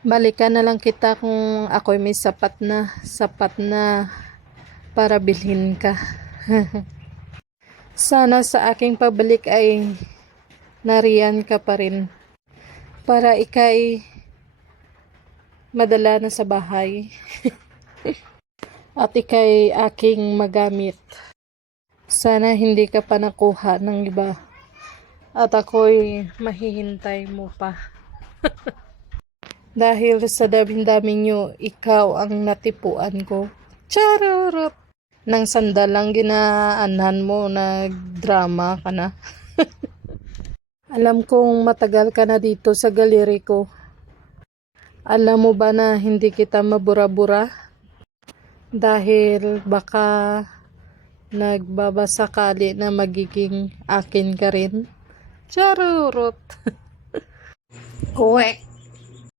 Balikan na lang kita kung ako'y may sapat na para bilhin ka. Sana sa aking pabalik ay nariyan ka pa rin para ikay madala na sa bahay at ikay aking magamit. Sana hindi ka pa nakuha ng iba at ako'y mahihintay mo pa. Dahil sa daming-dami nyo, ikaw ang natipuan ko. Charot! Nang sandalang ginaanan mo, nagdrama ka na. Alam kong matagal ka na dito sa galeri ko. Alam mo ba na hindi kita mabura-bura? Dahil baka nagbabasakali na magiging akin ka rin. Charot! Uwek!